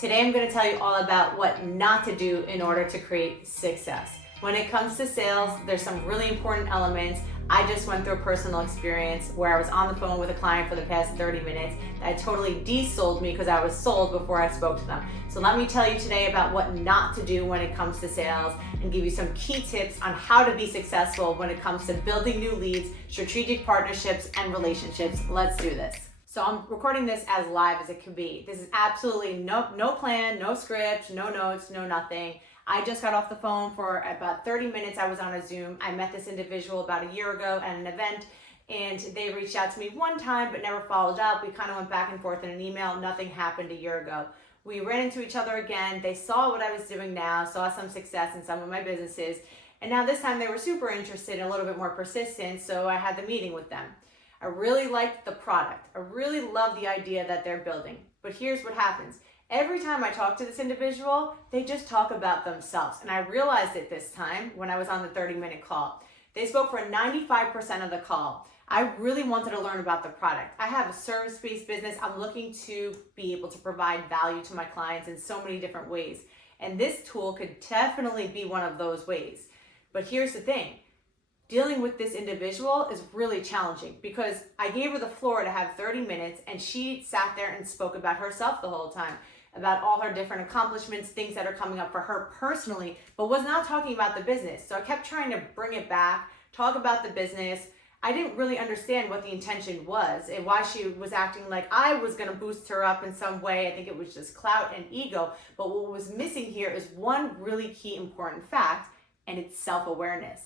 Today I'm going to tell you all about what not to do in order to create success. When it comes to sales, there's some really important elements. I just went through a personal experience where I was on the phone with a client for the past 30 minutes that totally de-sold me because I was sold before I spoke to them. So let me tell you today about what not to do when it comes to sales and give you some key tips on how to be successful when it comes to building new leads, strategic partnerships, and relationships. Let's do this. So I'm recording this as live as it can be. This is absolutely no plan, no script, no notes, no nothing. I just got off the phone for about 30 minutes. I was on a Zoom. I met this individual about a year ago at an event, and they reached out to me one time but never followed up. We kind of went back and forth in an email. Nothing happened a year ago. We ran into each other again. They saw what I was doing now, saw some success in some of my businesses, and now this time they were super interested and a little bit more persistent, so I had the meeting with them. I really liked the product. I really love the idea that they're building. But here's what happens. Every time I talk to this individual, they just talk about themselves. And I realized it this time when I was on the 30-minute call. They spoke for 95% of the call. I really wanted to learn about the product. I have a service-based business. I'm looking to be able to provide value to my clients in so many different ways. And this tool could definitely be one of those ways. But here's the thing. Dealing with this individual is really challenging because I gave her the floor to have 30 minutes and she sat there and spoke about herself the whole time, about all her different accomplishments, things that are coming up for her personally, but was not talking about the business. So I kept trying to bring it back, talk about the business. I didn't really understand what the intention was and why she was acting like I was going to boost her up in some way. I think it was just clout and ego. But what was missing here is one really key important fact, and it's self-awareness.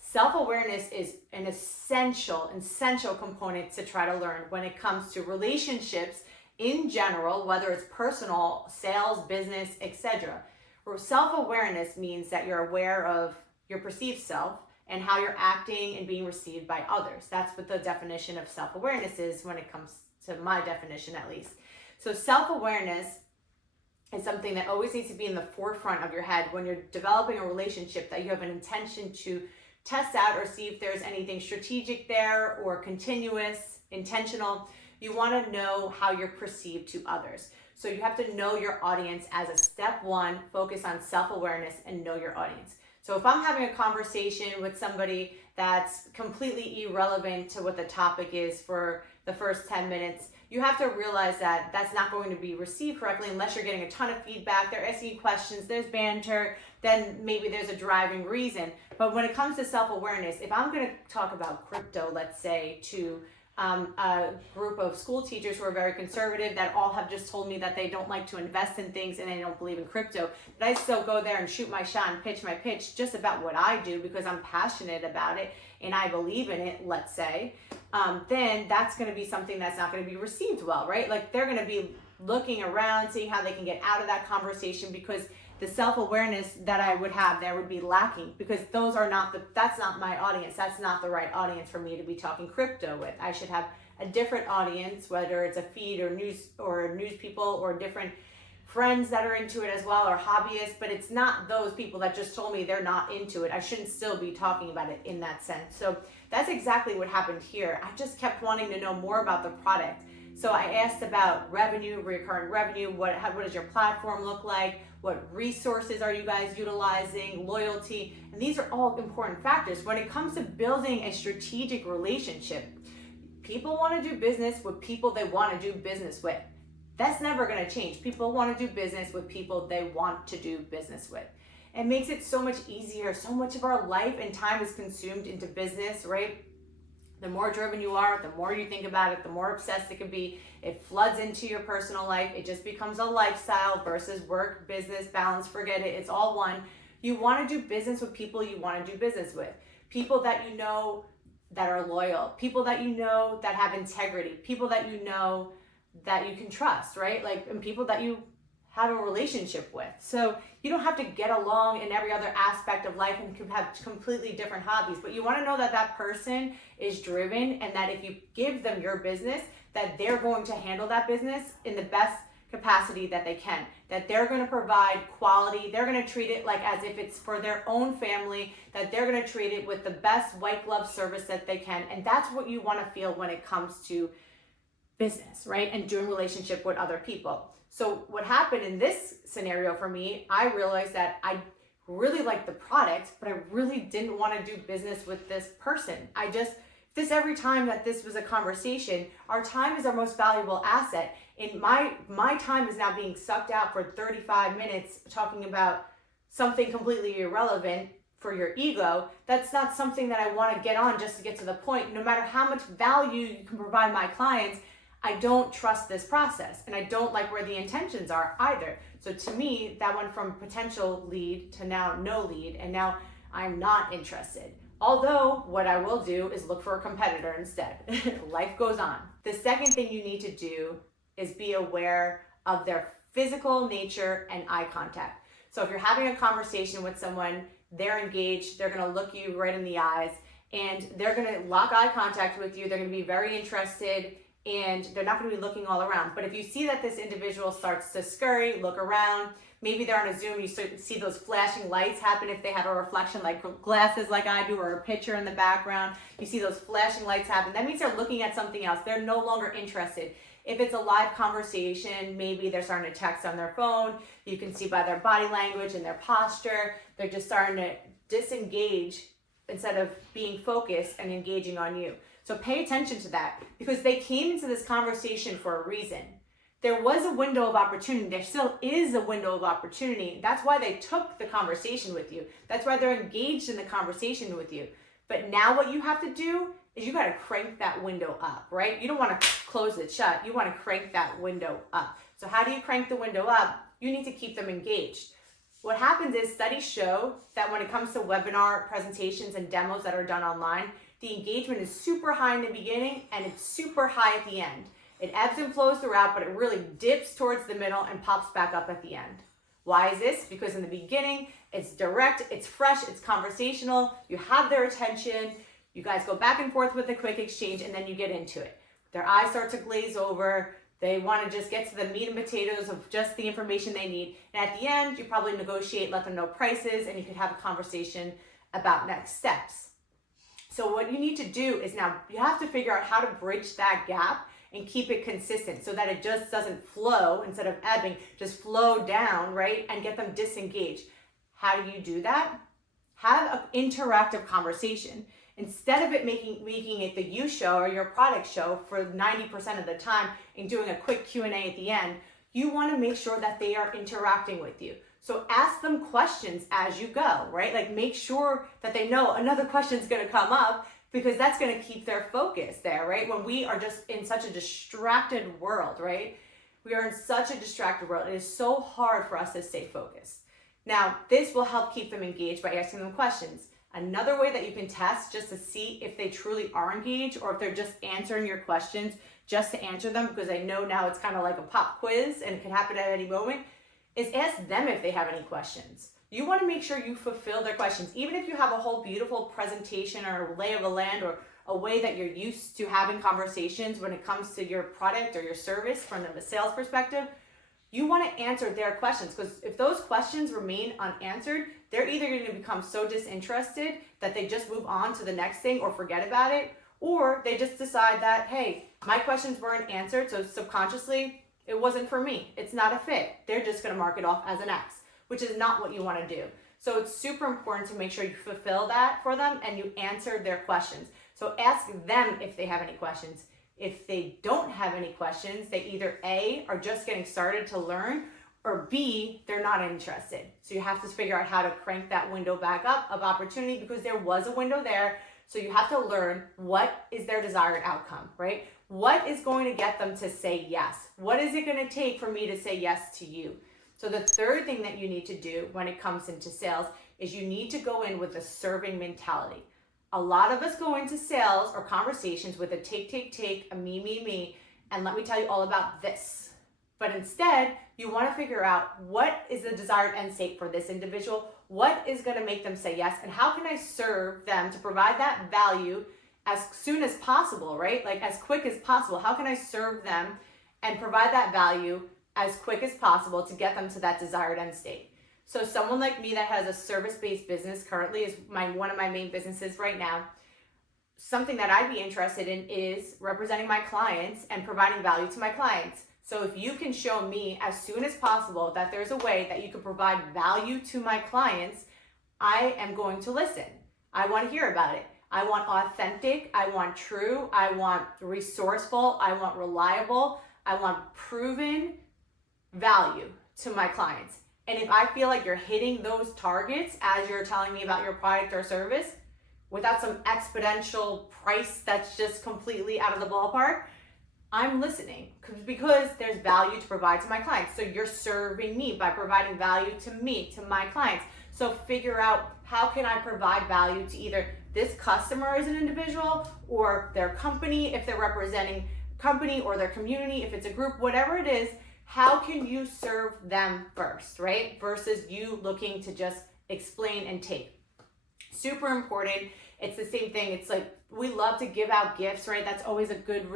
Self-awareness is an essential component to try to learn when it comes to relationships in general, whether it's personal, sales, business, etc. Self-awareness means that you're aware of your perceived self and how you're acting and being received by others. That's what the definition of self-awareness is when it comes to my definition, at least. So self-awareness is something that always needs to be in the forefront of your head when you're developing a relationship that you have an intention to test out or see if there's anything strategic there or continuous, intentional. You want to know how you're perceived to others. So you have to know your audience as a step one, focus on self-awareness and know your audience. So if I'm having a conversation with somebody that's completely irrelevant to what the topic is for the first 10 minutes, you have to realize that that's not going to be received correctly unless you're getting a ton of feedback, they're asking you questions, there's banter, then maybe there's a driving reason. But when it comes to self-awareness, if I'm going to talk about crypto, let's say, to a group of school teachers who are very conservative that all have just told me that they don't like to invest in things and they don't believe in crypto, but I still go there and shoot my shot and pitch my pitch just about what I do because I'm passionate about it and I believe in it, let's say, then that's going to be something that's not going to be received well, right? Like they're going to be looking around, seeing how they can get out of that conversation because the self-awareness that I would have there would be lacking because that's not my audience. That's not the right audience for me to be talking crypto with. I should have a different audience, whether it's a feed or news people or different friends that are into it as well or hobbyists, but it's not those people that just told me they're not into it. I shouldn't still be talking about it in that sense. So that's exactly what happened here. I just kept wanting to know more about the product. So I asked about revenue, recurring revenue, what does your platform look like? What resources are you guys utilizing? Loyalty, and these are all important factors. When it comes to building a strategic relationship, people want to do business with people they want to do business with. That's never going to change. People want to do business with people they want to do business with. It makes it so much easier. So much of our life and time is consumed into business, right? The more driven you are, the more you think about it, the more obsessed it can be. It floods into your personal life. It just becomes a lifestyle versus work, business, balance, forget it. It's all one. You want to do business with people you want to do business with. People that you know that are loyal. People that you know that have integrity. People that you know that you can trust, right? And people that you have a relationship with. So you don't have to get along in every other aspect of life and can have completely different hobbies, but you want to know that that person is driven and that if you give them your business, that they're going to handle that business in the best capacity that they can, that they're going to provide quality, they're going to treat it like as if it's for their own family, that they're going to treat it with the best white glove service that they can. And that's what you want to feel when it comes to business, right? And doing relationship with other people. So what happened in this scenario for me, I realized that I really liked the product, but I really didn't want to do business with this person. Every time that this was a conversation, our time is our most valuable asset. And my time is now being sucked out for 35 minutes talking about something completely irrelevant for your ego. That's not something that I want to get on just to get to the point. No matter how much value you can provide my clients, I don't trust this process, and I don't like where the intentions are either. So to me, that went from potential lead to now no lead, and now I'm not interested. Although what I will do is look for a competitor instead. Life goes on. The second thing you need to do is be aware of their physical nature and eye contact. So if you're having a conversation with someone, they're engaged, they're gonna look you right in the eyes, and they're gonna lock eye contact with you, they're gonna be very interested, and they're not gonna be looking all around. But if you see that this individual starts to scurry, look around, maybe they're on a Zoom, you see those flashing lights happen if they have a reflection like glasses like I do, or a picture in the background, you see those flashing lights happen, that means they're looking at something else. They're no longer interested. If it's a live conversation, maybe they're starting to text on their phone. You can see by their body language and their posture, they're just starting to disengage instead of being focused and engaging on you. So pay attention to that, because they came into this conversation for a reason. There was a window of opportunity. There still is a window of opportunity. That's why they took the conversation with you. That's why they're engaged in the conversation with you. But now what you have to do is you got to crank that window up, right? You don't want to close it shut. You want to crank that window up. So how do you crank the window up? You need to keep them engaged. What happens is studies show that when it comes to webinar presentations and demos that are done online, the engagement is super high in the beginning and it's super high at the end. It ebbs and flows throughout, but it really dips towards the middle and pops back up at the end. Why is this? Because in the beginning, it's direct, it's fresh, it's conversational, you have their attention, you guys go back and forth with a quick exchange, and then you get into it. Their eyes start to glaze over, they want to just get to the meat and potatoes of just the information they need. And at the end, you probably negotiate, let them know prices, and you can have a conversation about next steps. So what you need to do is now you have to figure out how to bridge that gap and keep it consistent so that it just doesn't flow, instead of ebbing, just flow down, right? And get them disengaged. How do you do that? Have an interactive conversation. Instead of it making it the you show or your product show for 90% of the time and doing a quick Q&A at the end, you want to make sure that they are interacting with you. So ask them questions as you go, right? Like make sure that they know another question is going to come up, because that's going to keep their focus there, right? When we are just in such a distracted world, right? We are in such a distracted world. It is so hard for us to stay focused. Now, this will help keep them engaged by asking them questions. Another way that you can test just to see if they truly are engaged, or if they're just answering your questions just to answer them, because I know now it's kind of like a pop quiz and it can happen at any moment, is ask them if they have any questions. You want to make sure you fulfill their questions. Even if you have a whole beautiful presentation or lay of the land, or a way that you're used to having conversations when it comes to your product or your service from the sales perspective, you want to answer their questions, because if those questions remain unanswered, they're either going to become so disinterested that they just move on to the next thing or forget about it, or they just decide that, hey, my questions weren't answered, so subconsciously it wasn't for me. It's not a fit. They're just going to mark it off as an X, which is not what you want to do. So it's super important to make sure you fulfill that for them and you answer their questions. So ask them if they have any questions. If they don't have any questions, they either A, are just getting started to learn, or B, they're not interested. So you have to figure out how to crank that window back up of opportunity, because there was a window there. So you have to learn what is their desired outcome, right? What is going to get them to say yes? What is it going to take for me to say yes to you? So the third thing that you need to do when it comes into sales is you need to go in with a serving mentality. A lot of us go into sales or conversations with a take, a me, and let me tell you all about this. But instead, you want to figure out what is the desired end state for this individual, what is going to make them say yes, and how can I serve them to provide that value as soon as possible, right? Like as quick as possible. How can I serve them and provide that value as quick as possible to get them to that desired end state? So someone like me that has a service-based business currently is one of my main businesses right now. Something that I'd be interested in is representing my clients and providing value to my clients. So if you can show me as soon as possible that there's a way that you can provide value to my clients, I am going to listen. I want to hear about it. I want authentic, I want true, I want resourceful, I want reliable, I want proven value to my clients. And if I feel like you're hitting those targets as you're telling me about your product or service without some exponential price that's just completely out of the ballpark, I'm listening because there's value to provide to my clients. So you're serving me by providing value to me, to my clients. So figure out, how can I provide value to either this customer as an individual or their company if they're representing company, or their community if it's a group, whatever it is. How can you serve them first, right? Versus you looking to just explain and take. Super important. It's the same thing. It's like, we love to give out gifts, right? That's always a good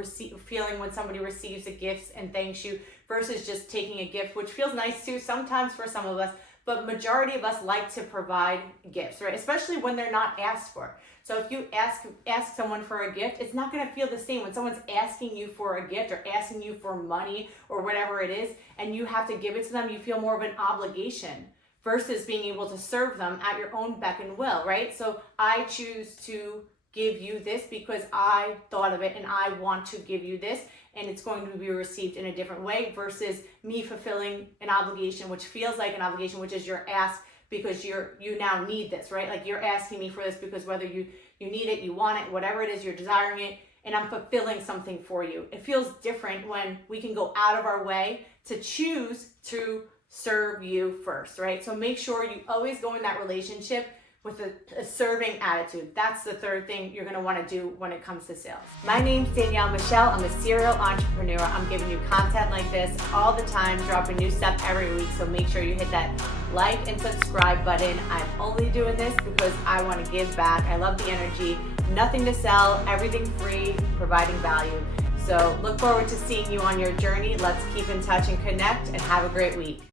feeling when somebody receives a gift and thanks you, versus just taking a gift, which feels nice too sometimes for some of us, but majority of us like to provide gifts, right? Especially when they're not asked for. So if you ask someone for a gift, it's not going to feel the same when someone's asking you for a gift or asking you for money or whatever it is, and you have to give it to them. You feel more of an obligation versus being able to serve them at your own beck and will, right? So I choose to give you this because I thought of it and I want to give you this, and it's going to be received in a different way versus me fulfilling an obligation, which feels like an obligation, which is your ask because you now need this, right? Like, you're asking me for this because whether you need it, you want it, whatever it is, you're desiring it, and I'm fulfilling something for you. It feels different when we can go out of our way to choose to serve you first, right? So make sure you always go in that relationship with a serving attitude. That's the third thing you're gonna wanna do when it comes to sales. My name's Danielle Michelle. I'm a serial entrepreneur. I'm giving you content like this all the time, dropping new stuff every week. So make sure you hit that like and subscribe button. I'm only doing this because I wanna give back. I love the energy. Nothing to sell, everything free, providing value. So look forward to seeing you on your journey. Let's keep in touch and connect, and have a great week.